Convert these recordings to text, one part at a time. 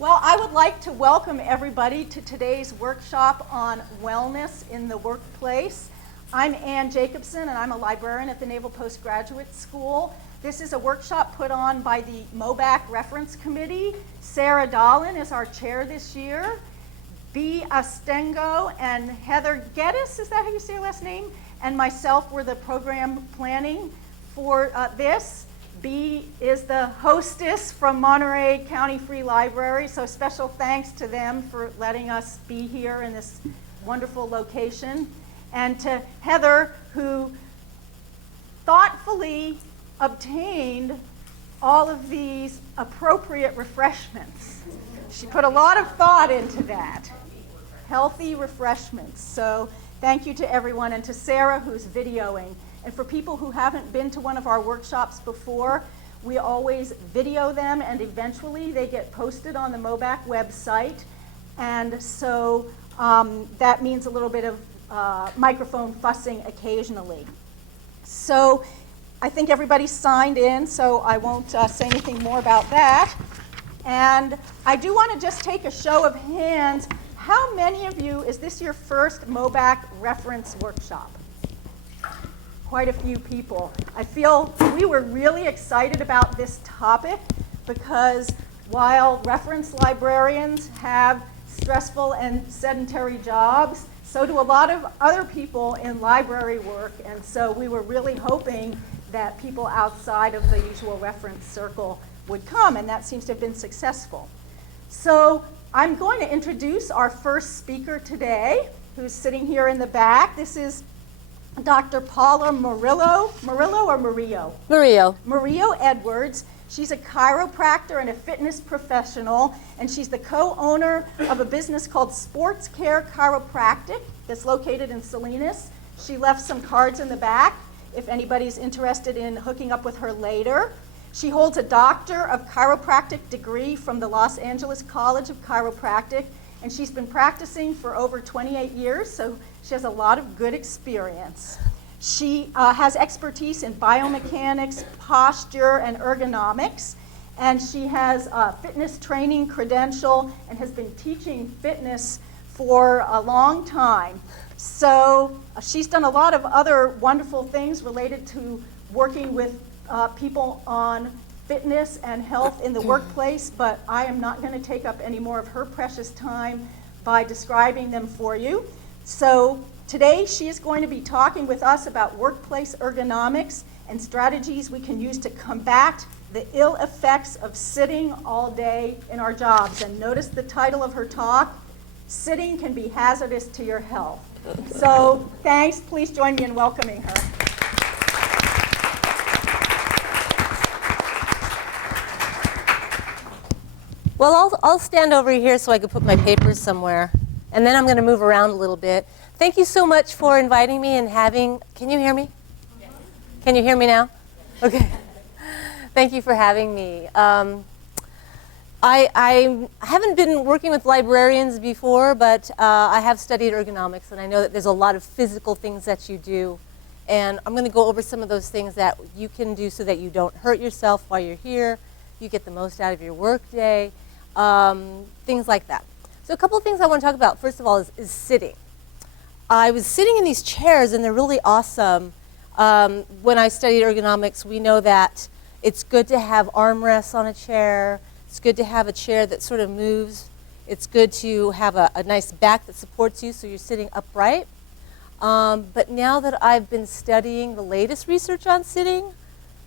Well, I would like to welcome everybody to today's workshop on wellness in the workplace. I'm Ann Jacobson, and I'm a librarian at the Naval Postgraduate School. This is a workshop put on by the Mobac Reference Committee. Sarah Dahlin is our chair this year. B. Astengo and Heather Geddes, is that how you say your last name? And myself were the program planning for this. B is the hostess from Monterey County Free Library, so special thanks to them for letting us be here in this wonderful location. And to Heather, who thoughtfully obtained all of these appropriate refreshments. She put a lot of thought into that. Healthy refreshments. So thank you to everyone, and to Sarah, who's videoing. And for people who haven't been to one of our workshops before, we always video them, and eventually they get posted on the Mobac website. And so that means a little bit of microphone fussing occasionally. So I think everybody's signed in, so I won't say anything more about that. And I do want to just take a show of hands. How many of you, is this your first Mobac reference workshop? Quite a few people. I feel we were really excited about this topic because while reference librarians have stressful and sedentary jobs, so do a lot of other people in library work, and so we were really hoping that people outside of the usual reference circle would come, and that seems to have been successful. So I'm going to introduce our first speaker today, who's sitting here in the back. This is Dr. Paula Murillo. Murillo or Murillo? Murillo. Murillo Edwards. She's a chiropractor and a fitness professional, and she's the co-owner of a business called Sports Care Chiropractic that's located in Salinas. She left some cards in the back if anybody's interested in hooking up with her later. She holds a Doctor of Chiropractic degree from the Los Angeles College of Chiropractic, and she's been practicing for over 28 years, so she has a lot of good experience. She has expertise in biomechanics, posture, and ergonomics, and she has a fitness training credential and has been teaching fitness for a long time. So she's done a lot of other wonderful things related to working with people on fitness and health in the workplace, but I am not going to take up any more of her precious time by describing them for you. So today she is going to be talking with us about workplace ergonomics and strategies we can use to combat the ill effects of sitting all day in our jobs. And notice the title of her talk, Sitting Can Be Hazardous to Your Health. So thanks, please join me in welcoming her. Well, I'll stand over here so I can put my papers somewhere, and then I'm going to move around a little bit. Thank you so much for inviting me and can you hear me? Yes. Can you hear me now? Okay. Thank you for having me. I haven't been working with librarians before, but I have studied ergonomics, and I know that there's a lot of physical things that you do, and I'm going to go over some of those things that you can do so that you don't hurt yourself while you're here, you get the most out of your work day, things like that. So a couple of things I want to talk about, first of all, is sitting. I was sitting in these chairs, and they're really awesome. When I studied ergonomics, we know that it's good to have armrests on a chair. It's good to have a chair that sort of moves. It's good to have a nice back that supports you so you're sitting upright. But now that I've been studying the latest research on sitting,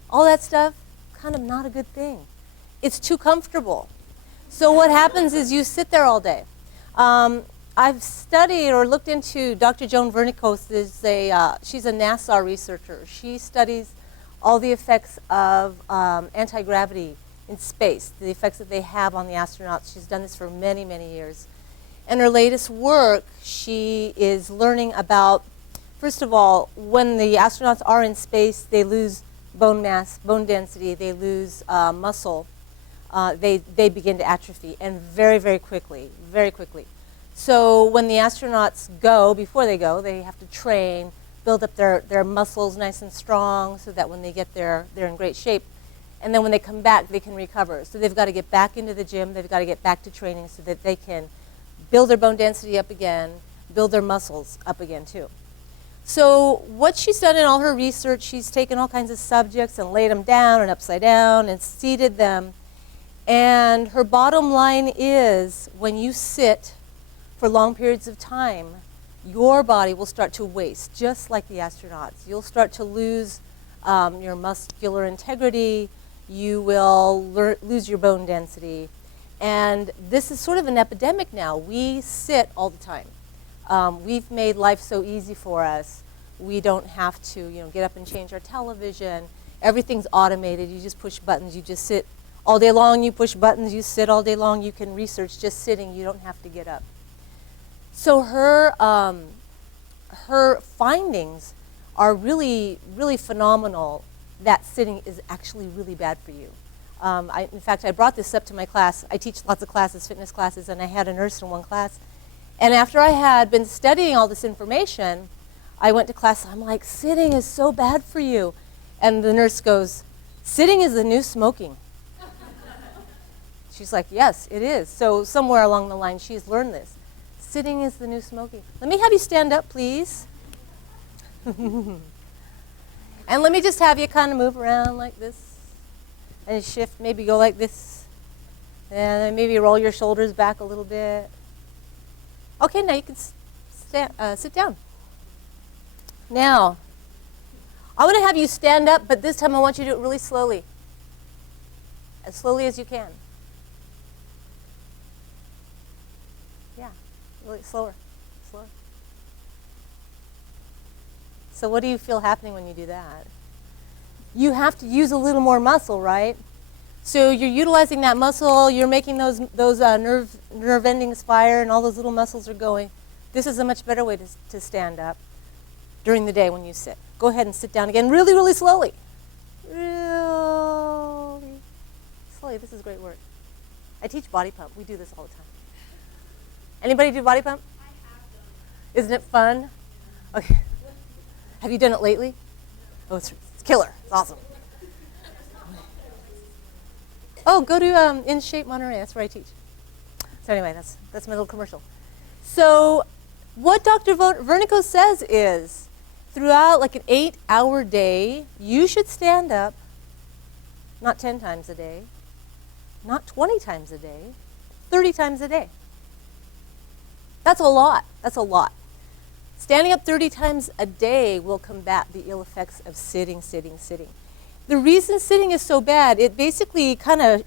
all that stuff, kind of not a good thing. It's too comfortable. So what happens is you sit there all day. I've studied or looked into Dr. Joan Vernikos. She's a NASA researcher. She studies all the effects of anti-gravity in space, the effects that they have on the astronauts. She's done this for many, many years. In her latest work, she is learning about, first of all, when the astronauts are in space, they lose bone mass, bone density, they lose muscle. They begin to atrophy, and very, very quickly, very quickly. So when the astronauts go, before they go, they have to train, build up their muscles nice and strong so that when they get there, they're in great shape. And then when they come back, they can recover. So they've got to get back into the gym. They've got to get back to training so that they can build their bone density up again, build their muscles up again too. So what she's done in all her research, she's taken all kinds of subjects and laid them down and upside down and seated them. And her bottom line is when you sit for long periods of time, your body will start to waste, just like the astronauts. You'll start to lose your muscular integrity. You will lose your bone density. And this is sort of an epidemic now. We sit all the time. We've made life so easy for us. We don't have to, get up and change our television. Everything's automated. You just push buttons. You just sit all day long. You push buttons. You sit all day long. You can research just sitting. You don't have to get up. So her findings are really, really phenomenal. That sitting is actually really bad for you. In fact, I brought this up to my class. I teach lots of classes, fitness classes, and I had a nurse in one class. And after I had been studying all this information, I went to class. I'm like, sitting is so bad for you. And the nurse goes, sitting is the new smoking. She's like, yes, it is. So somewhere along the line, she's learned this. Sitting is the new smoking. Let me have you stand up, please. And let me just have you kind of move around like this. And shift, maybe go like this. And then maybe roll your shoulders back a little bit. Okay, now you can sit down. Now, I'm going to have you stand up, but this time I want you to do it really slowly. As slowly as you can. Yeah, really slower. So what do you feel happening when you do that? You have to use a little more muscle, right? So you're utilizing that muscle, you're making those nerve endings fire, and all those little muscles are going. This is a much better way to stand up during the day when you sit. Go ahead and sit down again really, really slowly. Really slowly. This is great work. I teach body pump. We do this all the time. Anybody do body pump? I have done. Isn't it fun? Okay. Have you done it lately? Oh, it's killer. It's awesome. Oh, go to In Shape Monterey. That's where I teach. So anyway, that's my little commercial. So what Dr. Vernico says is, throughout like an 8-hour day, you should stand up, not 10 times a day, not 20 times a day, 30 times a day. That's a lot. That's a lot. Standing up 30 times a day will combat the ill effects of sitting. The reason sitting is so bad, it basically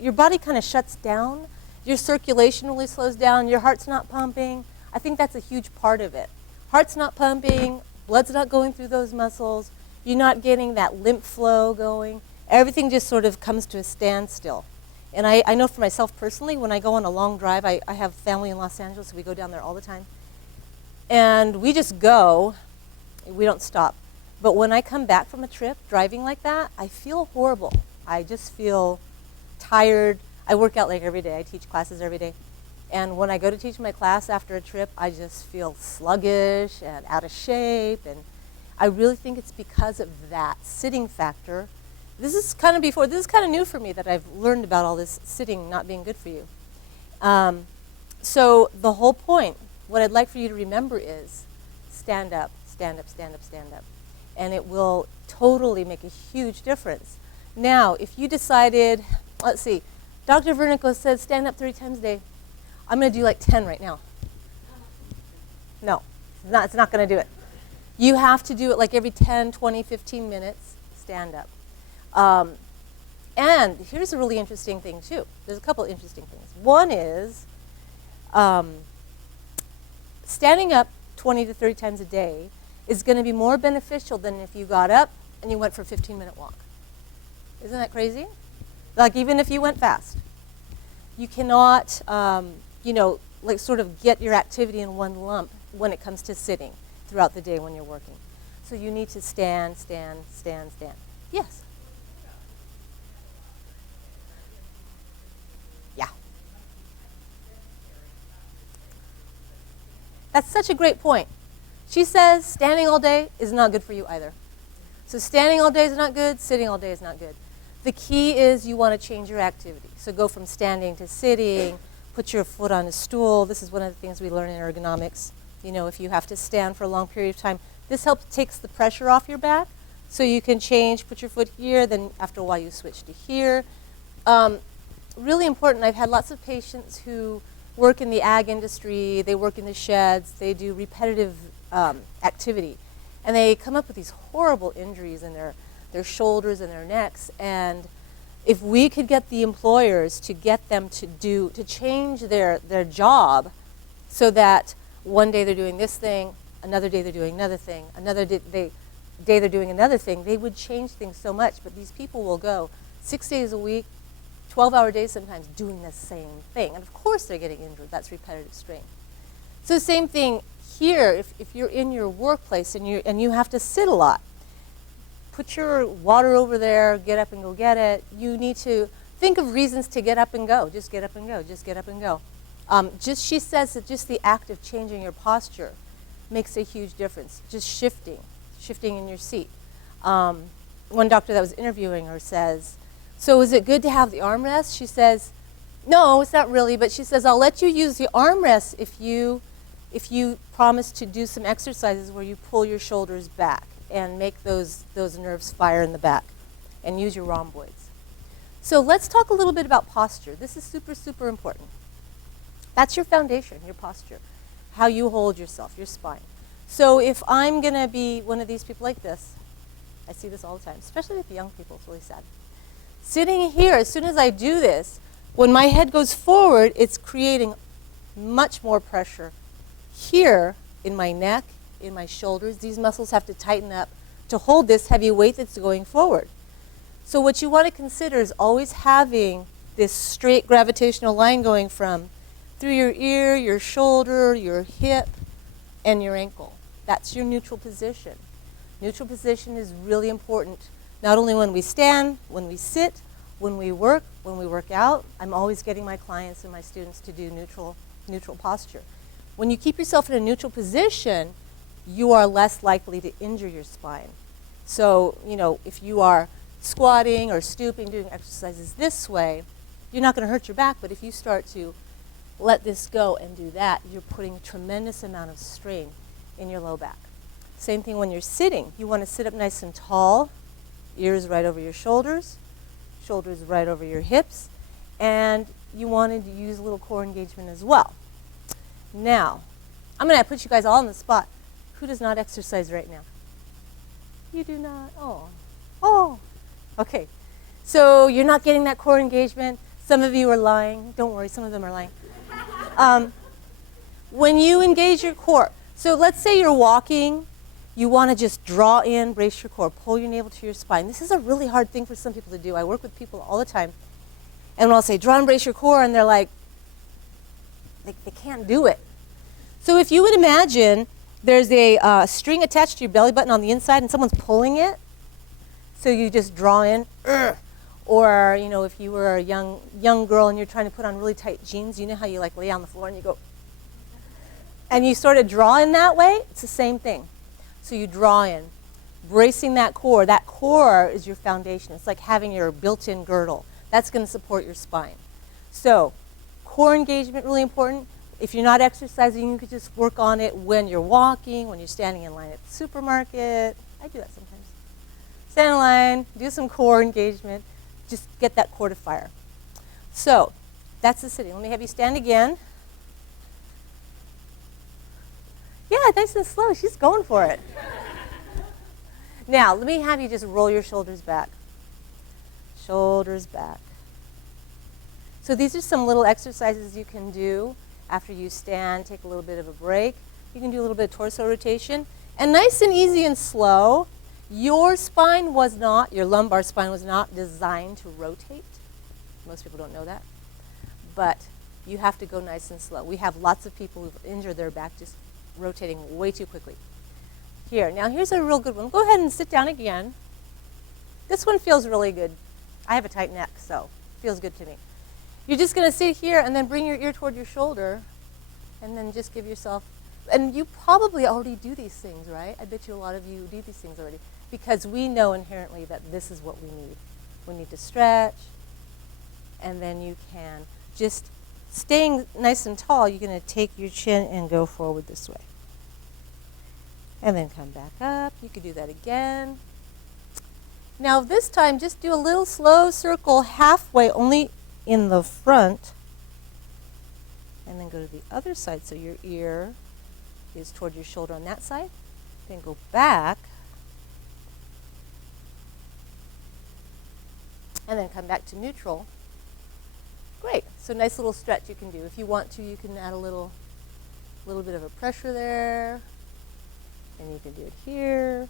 your body kind of shuts down. Your circulation really slows down. Your heart's not pumping. I think that's a huge part of it. Heart's not pumping. Blood's not going through those muscles. You're not getting that lymph flow going. Everything just sort of comes to a standstill. And I know for myself personally, when I go on a long drive, I have family in Los Angeles, so we go down there all the time. And we just go, we don't stop. But when I come back from a trip driving like that, I feel horrible. I just feel tired. I work out like every day. I teach classes every day. And when I go to teach my class after a trip, I just feel sluggish and out of shape. And I really think it's because of that sitting factor. This is kind of new for me that I've learned about all this sitting not being good for you. So the whole point, what I'd like for you to remember is stand up, stand up, stand up, stand up. And it will totally make a huge difference. Now, if you decided, let's see, Dr. Vernico says stand up 30 times a day. I'm going to do like 10 right now. No, it's not going to do it. You have to do it like every 10, 20, 15 minutes, stand up. And here's a really interesting thing, too. There's a couple interesting things. One is standing up 20 to 30 times a day is going to be more beneficial than if you got up and you went for a 15-minute walk. Isn't that crazy? Like even if you went fast. You cannot, like sort of get your activity in one lump when it comes to sitting throughout the day when you're working. So you need to stand. Yes? Yeah. That's such a great point. She says standing all day is not good for you either. So standing all day is not good, sitting all day is not good. The key is you want to change your activity. So go from standing to sitting, put your foot on a stool. This is one of the things we learn in ergonomics. You know, if you have to stand for a long period of time, this takes the pressure off your back. So you can change, put your foot here, then after a while you switch to here. Really important, I've had lots of patients who work in the ag industry, they work in the sheds, they do repetitive activity. And they come up with these horrible injuries in their shoulders and their necks. And if we could get the employers to get them to change their job so that one day they're doing this thing, another day they're doing another thing, another day they're doing another thing, they would change things so much. But these people will go 6 days a week, 12-hour days sometimes, doing the same thing. And of course they're getting injured. That's repetitive strain. So same thing here, if you're in your workplace and you have to sit a lot, put your water over there, get up and go get it. You need to think of reasons to get up and go. Just get up and go, just get up and go. She says that just the act of changing your posture makes a huge difference. Just shifting in your seat. One doctor that was interviewing her says, so is it good to have the armrest? She says, no, it's not really, but she says, I'll let you use the armrest if you promise to do some exercises where you pull your shoulders back and make those nerves fire in the back and use your rhomboids. So let's talk a little bit about posture. This is super, super important. That's your foundation, your posture, how you hold yourself, your spine. So if I'm going to be one of these people like this, I see this all the time, especially with the young people, it's really sad. Sitting here, as soon as I do this, when my head goes forward, it's creating much more pressure here in my neck, in my shoulders. These muscles have to tighten up to hold this heavy weight that's going forward. So what you want to consider is always having this straight gravitational line going from through your ear, your shoulder, your hip, and your ankle. That's your neutral position. Neutral position is really important, not only when we stand, when we sit, when we work out. I'm always getting my clients and my students to do neutral posture. When you keep yourself in a neutral position, you are less likely to injure your spine. So, you know, if you are squatting or stooping, doing exercises this way, you're not going to hurt your back, but if you start to let this go and do that, you're putting a tremendous amount of strain in your low back. Same thing when you're sitting. You want to sit up nice and tall, ears right over your shoulders, shoulders right over your hips, and you wanted to use a little core engagement as well. Now, I'm going to put you guys all on the spot. Who does not exercise right now? You do not? Oh. Okay. So you're not getting that core engagement. Some of you are lying. Don't worry, some of them are lying. When you engage your core, so let's say you're walking, you want to just draw in, brace your core, pull your navel to your spine. This is a really hard thing for some people to do. I work with people all the time. And when I'll say, draw and brace your core, and they're like, they can't do it. So if you would imagine there's a string attached to your belly button on the inside and someone's pulling it, so you just draw in, or you know, if you were a young girl and you're trying to put on really tight jeans, you know how you like lay on the floor and you go, and you sort of draw in that way? It's the same thing. So you draw in, bracing that core. That core is your foundation. It's like having your built-in girdle. That's going to support your spine. So core engagement, really important. If you're not exercising, you could just work on it when you're walking, when you're standing in line at the supermarket. I do that sometimes. Stand in line, do some core engagement, just get that core to fire. So that's the sitting. Let me have you stand again. Yeah, nice and slow. She's going for it. Now, let me have you just roll your shoulders back. Shoulders back. So these are some little exercises you can do after you stand, take a little bit of a break. You can do a little bit of torso rotation. And nice and easy and slow. Your spine was not, your lumbar spine was not designed to rotate. Most people don't know that. But you have to go nice and slow. We have lots of people who've injured their back just rotating way too quickly. Here, now here's a real good one. Go ahead and sit down again. This one feels really good. I have a tight neck, so it feels good to me. You're just going to sit here and then bring your ear toward your shoulder and then just give yourself, and you probably already do these things, right? I bet you a lot of you do these things already because we know inherently that this is what we need. we need to stretch. And then you can, just staying nice and tall, you're going to take your chin and go forward this way. And then come back up. You could do that again. Now this time, just do a little slow circle halfway, only in the front. And then go to the other side, so your ear is toward your shoulder on that side. Then go back. And then come back to neutral. Great. So nice little stretch you can do. If you want to, you can add a little bit of a pressure there. And you can do it here.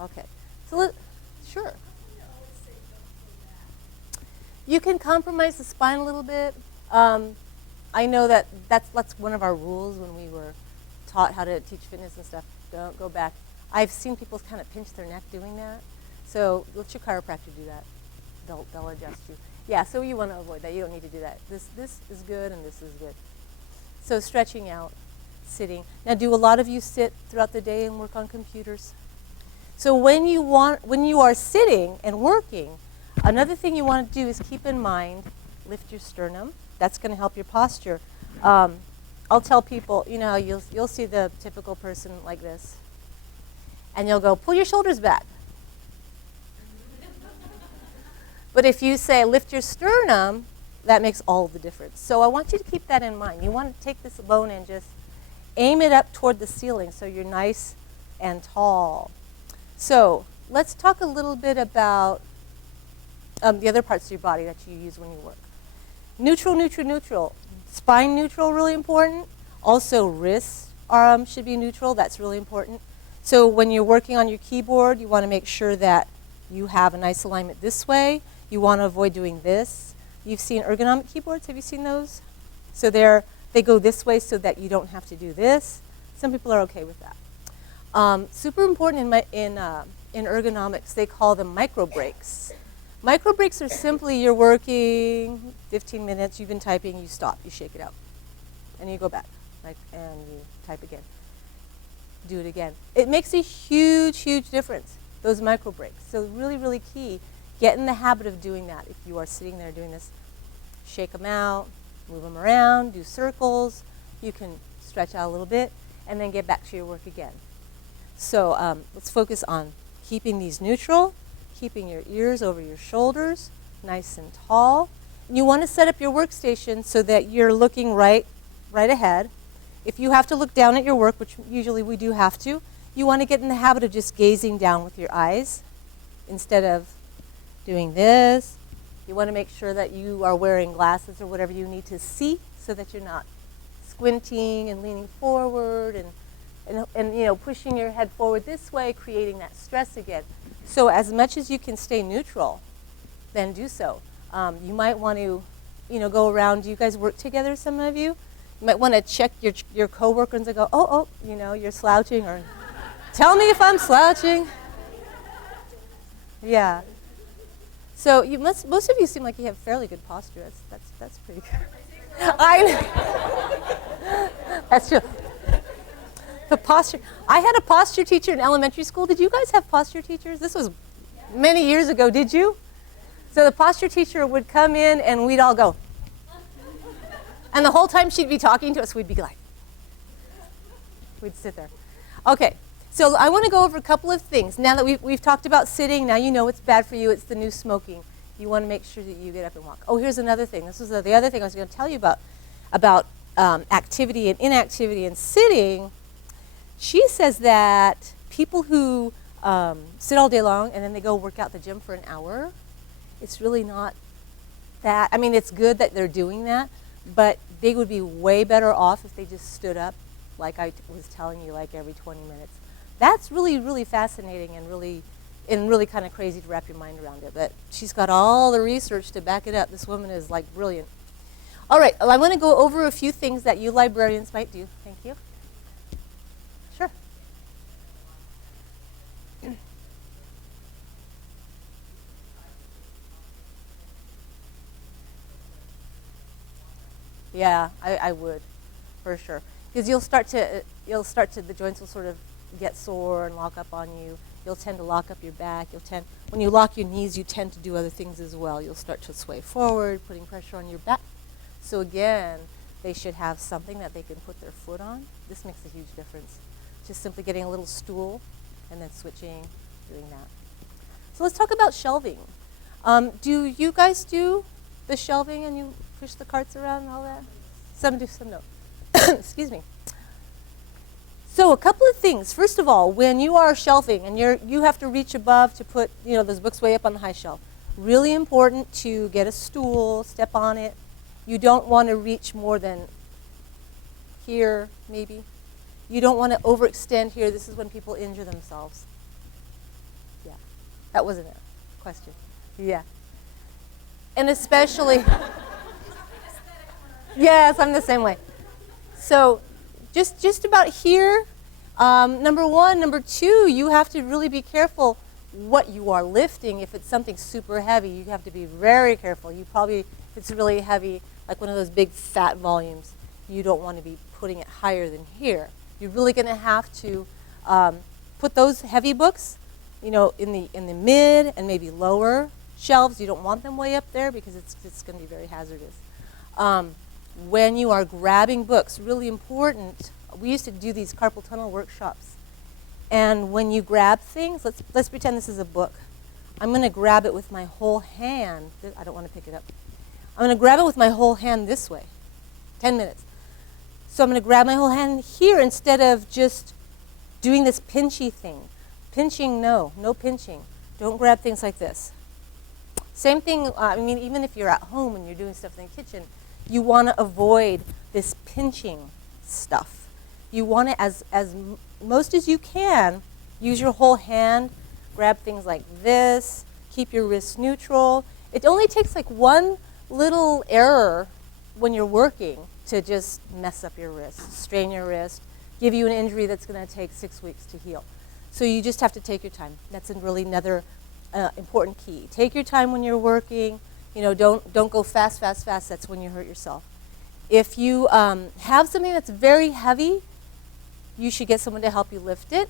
Okay. So sure. You can compromise the spine a little bit. I know that's one of our rules when we were taught how to teach fitness and stuff. Don't go back. I've seen people kind of pinch their neck doing that. So let your chiropractor do that. They'll adjust you. Yeah, so you want to avoid that. You don't need to do that. This is good and this is good. So stretching out, sitting. Now do a lot of you sit throughout the day and work on computers? So when you are sitting and working, another thing you want to do is keep in mind, lift your sternum. That's going to help your posture. I'll tell people, you know, you'll see the typical person like this. And you'll go, pull your shoulders back. But if you say lift your sternum, that makes all the difference. So I want you to keep that in mind. You want to take this bone and just aim it up toward the ceiling so you're nice and tall. So let's talk a little bit about the other parts of your body that you use when you work. Neutral, neutral, neutral. Spine neutral, really important. Also wrists should be neutral. That's really important. So when you're working on your keyboard, you want to make sure that you have a nice alignment this way. You want to avoid doing this. You've seen ergonomic keyboards. Have you seen those? So they go this way so that you don't have to do this. Some people are okay with that. Super important in ergonomics, they call them micro breaks. Micro breaks are simply you're working 15 minutes, you've been typing, you stop, you shake it out. And you go back, and you type again. Do it again. It makes a huge, huge difference, those micro breaks. So really, really key. Get in the habit of doing that. If you are sitting there doing this, shake them out, move them around, do circles. You can stretch out a little bit, and then get back to your work again. So let's focus on keeping these neutral, keeping your ears over your shoulders, nice and tall. And you want to set up your workstation so that you're looking right ahead. If you have to look down at your work, which usually we do have to, you want to get in the habit of just gazing down with your eyes instead of doing this. You want to make sure that you are wearing glasses or whatever you need to see so that you're not squinting and leaning forward and you know, pushing your head forward this way, creating that stress again. So as much as you can stay neutral, then do so. You might want to, you know, go around. Do you guys work together, some of you? You might want to check your coworkers and go, oh, you know, you're slouching, or tell me if I'm slouching. Yeah. So most of you seem like you have fairly good posture. That's pretty good. I know. That's true. The posture. I had a posture teacher in elementary school. Did you guys have posture teachers? This was many years ago. Did you? So the posture teacher would come in and we'd all go. And the whole time she'd be talking to us, we'd be like, we'd sit there. Okay. So I want to go over a couple of things. Now that we've talked about sitting, now you know it's bad for you. It's the new smoking. You want to make sure that you get up and walk. Oh, here's another thing. This was the other thing I was going to tell you about activity and inactivity and sitting. She says that people who sit all day long and then they go work out at the gym for an hour, it's really not that. I mean, it's good that they're doing that, but they would be way better off if they just stood up, like I was telling you, like every 20 minutes. That's really, really fascinating and really kind of crazy to wrap your mind around it. But she's got all the research to back it up. This woman is like brilliant. All right, well, I want to go over a few things that you librarians might do. Thank you. Sure. Yeah, I would, for sure, because the joints will sort of get sore and lock up on you. you'll tend to lock up your back. When you lock your knees, you tend to do other things as well. You'll start to sway forward, putting pressure on your back. So again, they should have something that they can put their foot on. This makes a huge difference. Just simply getting a little stool and then switching, doing that. So let's talk about shelving. Do you guys do the shelving and you push the carts around and all that? Some do, some don't. Excuse me. So a couple of things. First of all, when you are shelving and you have to reach above to put those books way up on the high shelf, really important to get a stool, step on it. You don't want to reach more than here, maybe. You don't want to overextend here. This is when people injure themselves. Yeah, that wasn't a question. Yeah. And especially, yes, I'm the same way. So just about here, number one. Number two, you have to really be careful what you are lifting. If it's something super heavy, you have to be very careful. You probably, if it's really heavy, like one of those big fat volumes, you don't want to be putting it higher than here. You're really going to have to put those heavy books, in the mid and maybe lower shelves. You don't want them way up there because it's going to be very hazardous. When you are grabbing books, really important. We used to do these carpal tunnel workshops, and when you grab things, let's pretend this is a book. I'm going to grab it with my whole hand. I don't want to pick it up. I'm going to grab it with my whole hand this way. 10 minutes. So I'm going to grab my whole hand here instead of just doing this pinchy thing. Pinching, no pinching. Don't grab things like this. Same thing, even if you're at home and you're doing stuff in the kitchen, you want to avoid this pinching stuff. You want to, as most as you can, use your whole hand, grab things like this, keep your wrists neutral. It only takes like one little error when you're working to just mess up your wrist, strain your wrist, give you an injury that's going to take 6 weeks to heal. So you just have to take your time. That's really another important key. Take your time when you're working. Don't go fast. That's when you hurt yourself. If you have something that's very heavy, you should get someone to help you lift it.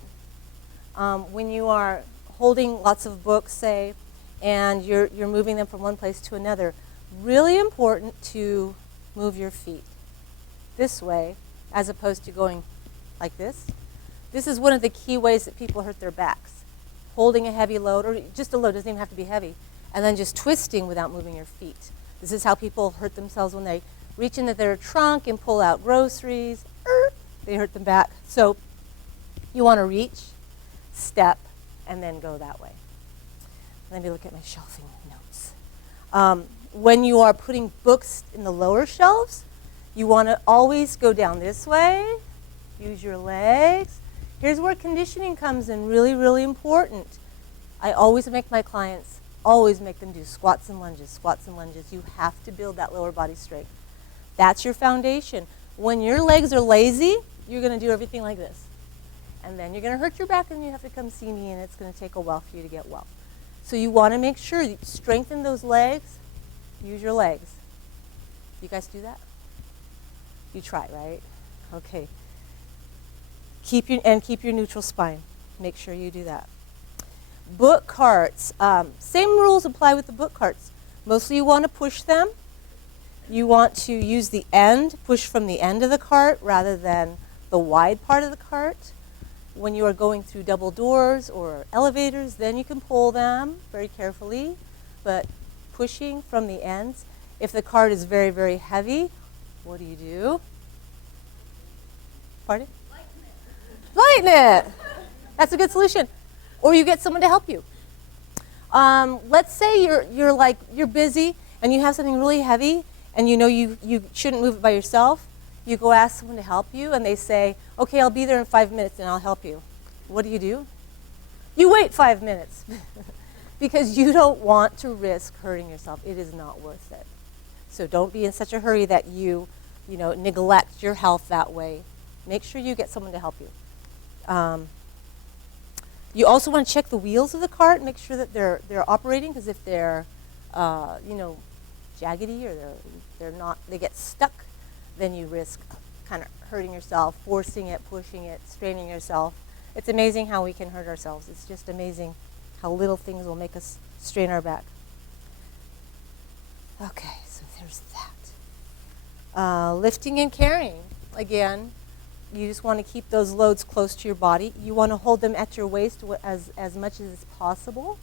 When you are holding lots of books, say, and you're moving them from one place to another, really important to move your feet this way as opposed to going like this. This is one of the key ways that people hurt their backs. Holding a heavy load, or just a load, doesn't even have to be heavy, and then just twisting without moving your feet. This is how people hurt themselves when they reach into their trunk and pull out groceries. They hurt them back. So you want to reach, step, and then go that way. Let me look at my shelving notes. When you are putting books in the lower shelves, you want to always go down this way, use your legs. Here's where conditioning comes in, really, really important. I always make my clients, make them do squats and lunges. You have to build that lower body strength. That's your foundation. When your legs are lazy, you're going to do everything like this. And then you're going to hurt your back and you have to come see me, and it's going to take a while for you to get well. So you want to make sure you strengthen those legs, use your legs. You guys do that? You try, right? Okay. Keep your neutral spine. Make sure you do that. Book carts. Same rules apply with the book carts. Mostly you want to push them. You want to use the end, push from the end of the cart rather than the wide part of the cart. When you are going through double doors or elevators, then you can pull them very carefully, but pushing from the ends. If the cart is very, very heavy, what do? Pardon? Lighten it. That's a good solution. Or you get someone to help you. Let's say you're busy and you have something really heavy and you know you shouldn't move it by yourself. You go ask someone to help you and they say, okay, I'll be there in 5 minutes and I'll help you. What do? You wait 5 minutes because you don't want to risk hurting yourself. It is not worth it. So don't be in such a hurry that you neglect your health that way. Make sure you get someone to help you. You also want to check the wheels of the cart and make sure that they're operating, because if they're jaggedy or they're not, they get stuck, then you risk kind of hurting yourself, forcing it, pushing it, straining yourself. It's amazing how we can hurt ourselves. It's just amazing how little things will make us strain our back. Okay, so there's that. Lifting and carrying. Again, you just want to keep those loads close to your body. You want to hold them at your waist as much as possible.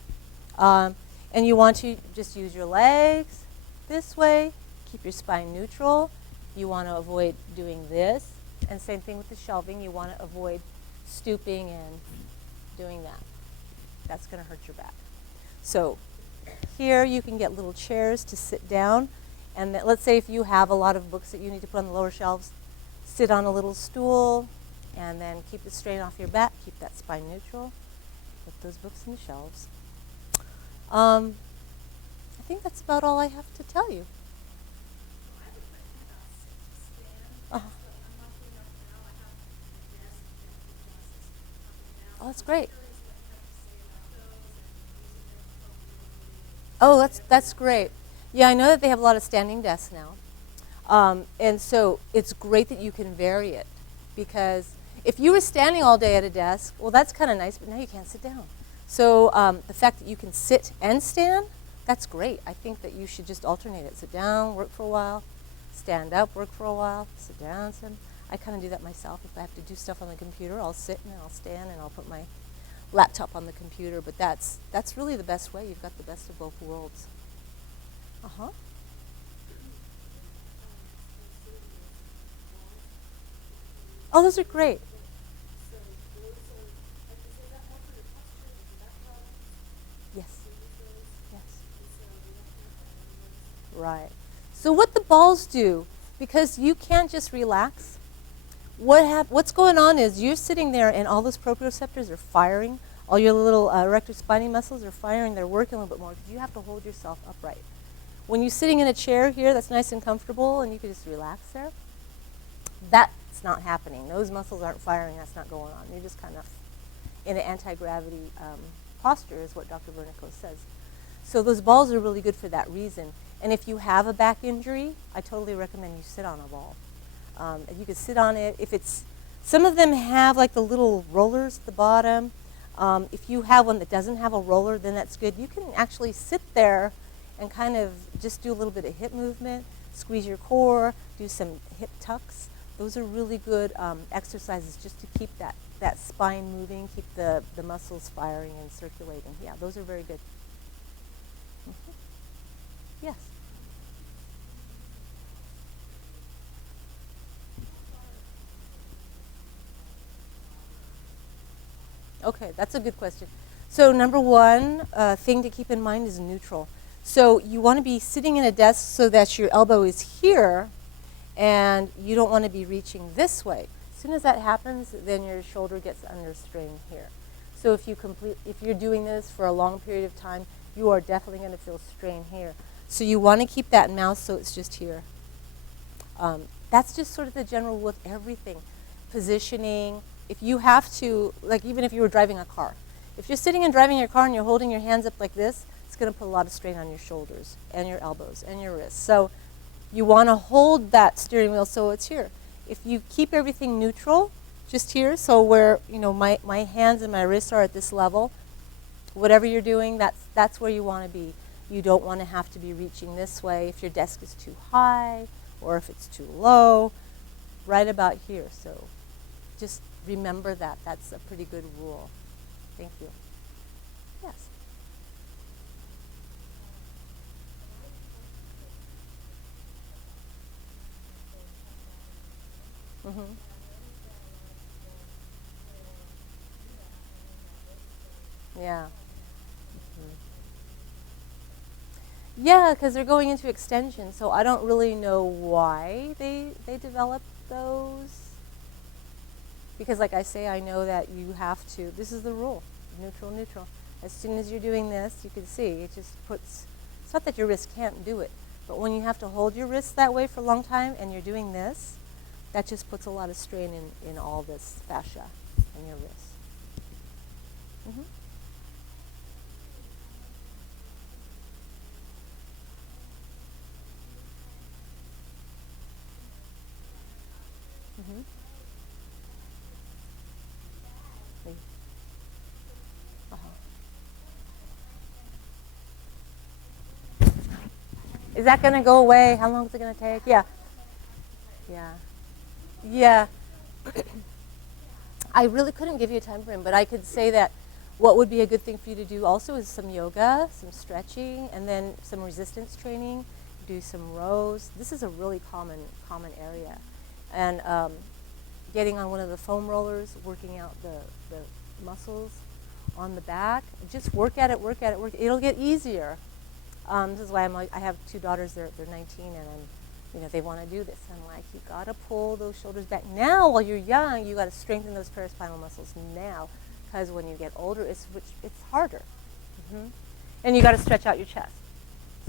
And you want to just use your legs this way. Keep your spine neutral. You want to avoid doing this. And same thing with the shelving. You want to avoid stooping and doing that. That's going to hurt your back. So here you can get little chairs to sit down. And let's say if you have a lot of books that you need to put on the lower shelves, sit on a little stool and then keep the strain off your back. Keep that spine neutral. Put those books in the shelves. I think that's about all I have to tell you. Uh-huh. Oh, that's great. Oh, that's great. Yeah, I know that they have a lot of standing desks now. And so it's great that you can vary it, because if you were standing all day at a desk, well, that's kind of nice, but now you can't sit down. So the fact that you can sit and stand, that's great. I think that you should just alternate it. Sit down, work for a while, stand up, work for a while, sit down. I kind of do that myself. If I have to do stuff on the computer, I'll sit and I'll stand and I'll put my laptop on the computer. But that's really the best way. You've got the best of both worlds. Uh-huh. Oh, those are great. Yes. Yes. Right. So what the balls do, because you can't just relax, what's going on is you're sitting there and all those proprioceptors are firing. All your little erector spinae muscles are firing. They're working a little bit more because you have to hold yourself upright. When you're sitting in a chair here that's nice and comfortable and you can just relax there, that's not happening. Those muscles aren't firing. That's not going on. You're just kind of in an anti-gravity posture is what Dr. Vernico says. So those balls are really good for that reason. And if you have a back injury, I totally recommend you sit on a ball. You can sit on it. Some of them have like the little rollers at the bottom. If you have one that doesn't have a roller, then that's good. You can actually sit there and kind of just do a little bit of hip movement, squeeze your core, do some hip tucks. Those are really good exercises just to keep that spine moving, keep the muscles firing and circulating. Yeah, those are very good. Mm-hmm. Yes. Okay, that's a good question. So number one thing to keep in mind is neutral. So you want to be sitting in a desk so that your elbow is here and you don't want to be reaching this way. As soon as that happens, then your shoulder gets under strain here. So if you're doing this for a long period of time, you are definitely going to feel strain here. So you want to keep that mouse so it's just here. That's just sort of the general rule with everything. Positioning. If you have to, like even if you were driving a car, if you're sitting and driving your car and you're holding your hands up like this, it's going to put a lot of strain on your shoulders and your elbows and your wrists. So you want to hold that steering wheel so it's here. If you keep everything neutral, just here, so where my hands and my wrists are at this level, whatever you're doing, that's where you want to be. You don't want to have to be reaching this way if your desk is too high or if it's too low, right about here. So just remember that. That's a pretty good rule. Thank you. Yes. Mm-hmm. Yeah. Yeah, because they're going into extension, so I don't really know why they developed those. Because like I say, I know that you have to, this is the rule, neutral, neutral. As soon as you're doing this, you can see, it just puts, it's not that your wrist can't do it, but when you have to hold your wrist that way for a long time and you're doing this, that just puts a lot of strain in all this fascia in your wrist. Mm-hmm. Mm-hmm. Is that going to go away? How long is it going to take? Yeah. Yeah. Yeah. I really couldn't give you a time frame, but I could say that what would be a good thing for you to do also is some yoga, some stretching, and then some resistance training. Do some rows. This is a really common area. And getting on one of the foam rollers, working out the muscles on the back. Just work at it, work at it, work. It'll get easier. This is why I have two daughters, they're 19, and they want to do this. I'm like, you got to pull those shoulders back. Now, while you're young, you got to strengthen those paraspinal muscles now, because when you get older, it's harder. And you got to stretch out your chest.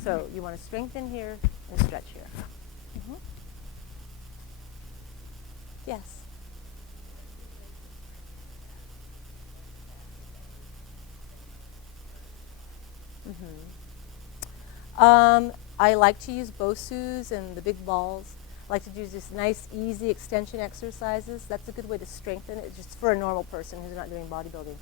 So you want to strengthen here and stretch here. Yes. I like to use BOSUs and the big balls. I like to do just nice, easy extension exercises. That's a good way to strengthen it, just for a normal person who's not doing bodybuilding.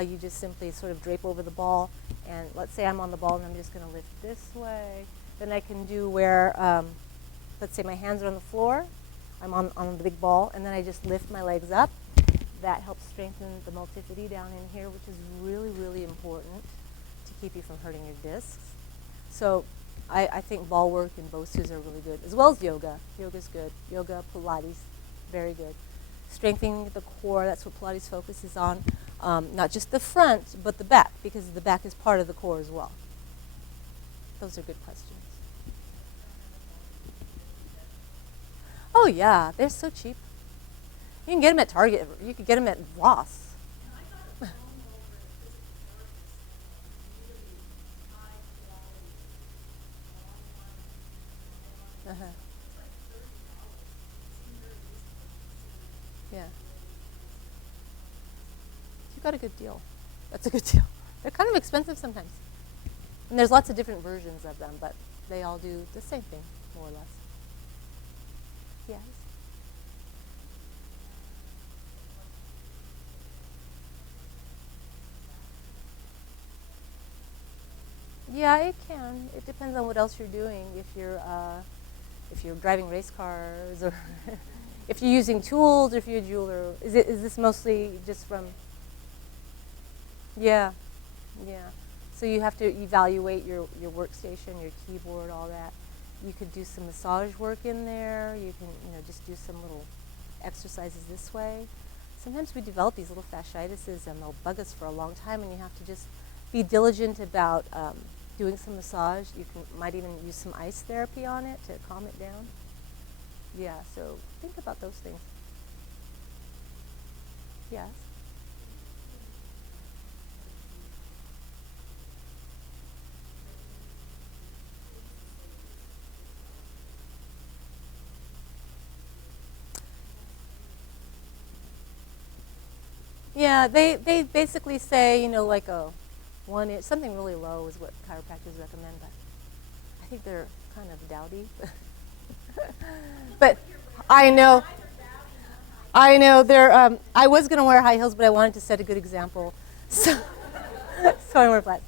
You just simply sort of drape over the ball, and let's say I'm on the ball and I'm just going to lift this way. Then I can do where, let's say my hands are on the floor, I'm on the big ball, and then I just lift my legs up. That helps strengthen the multifidi down in here, which is really, really important to keep you from hurting your discs. So I think ball work and BOSUs are really good, as well as yoga. Yoga's good. Yoga, Pilates, very good. Strengthening the core, that's what Pilates focuses on. Not just the front, but the back, because the back is part of the core as well. Those are good questions. Oh yeah, they're so cheap. You can get them at Target. You could get them at Ross. Yeah. You got a good deal. That's a good deal. They're kind of expensive sometimes. And there's lots of different versions of them, but they all do the same thing, more or less. Yes. Yeah, it can. It depends on what else you're doing. If you're driving race cars, or if you're using tools, or if you're a jeweler. Is this mostly just from? Yeah, yeah. So you have to evaluate your workstation, your keyboard, all that. You could do some massage work in there. You can just do some little exercises this way. Sometimes we develop these little fasciitis, and they'll bug us for a long time, and you have to just be diligent about doing some massage. You might even use some ice therapy on it to calm it down. Yeah, so think about those things. Yes. Yeah, they basically say, like a 1 inch, something really low is what chiropractors recommend, but I think they're kind of dowdy. But I know they're, I was going to wear high heels, but I wanted to set a good example, so I wear flats.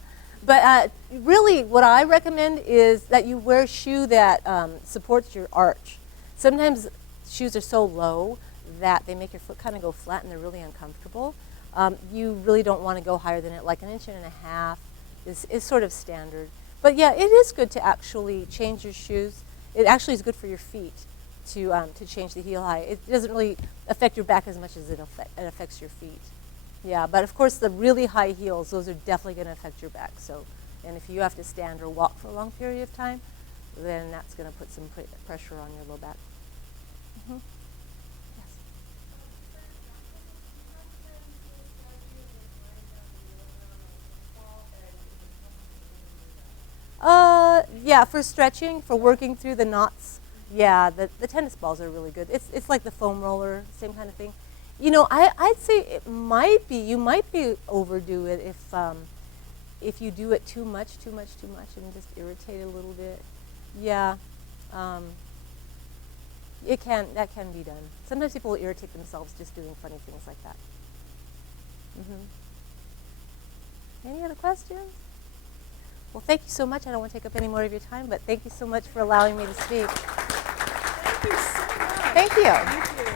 But really what I recommend is that you wear a shoe that supports your arch. Sometimes shoes are so low that they make your foot kind of go flat, and they're really uncomfortable. You really don't want to go higher than it. Like 1.5 inches is sort of standard. But yeah, it is good to actually change your shoes. It actually is good for your feet to change the heel height. It doesn't really affect your back as much as it affects your feet. Yeah, but of course the really high heels, those are definitely going to affect your back. So, and if you have to stand or walk for a long period of time, then that's going to put some pressure on your low back. Mm-hmm. Yeah, for stretching, for working through the knots. Yeah, the tennis balls are really good. It's like the foam roller, same kind of thing. I'd say you might be overdo it if you do it too much, and just irritate it a little bit. Yeah, that can be done. Sometimes people will irritate themselves just doing funny things like that. Any other questions? Well, thank you so much. I don't want to take up any more of your time, but thank you so much for allowing me to speak. Thank you so much. Thank you. Thank you.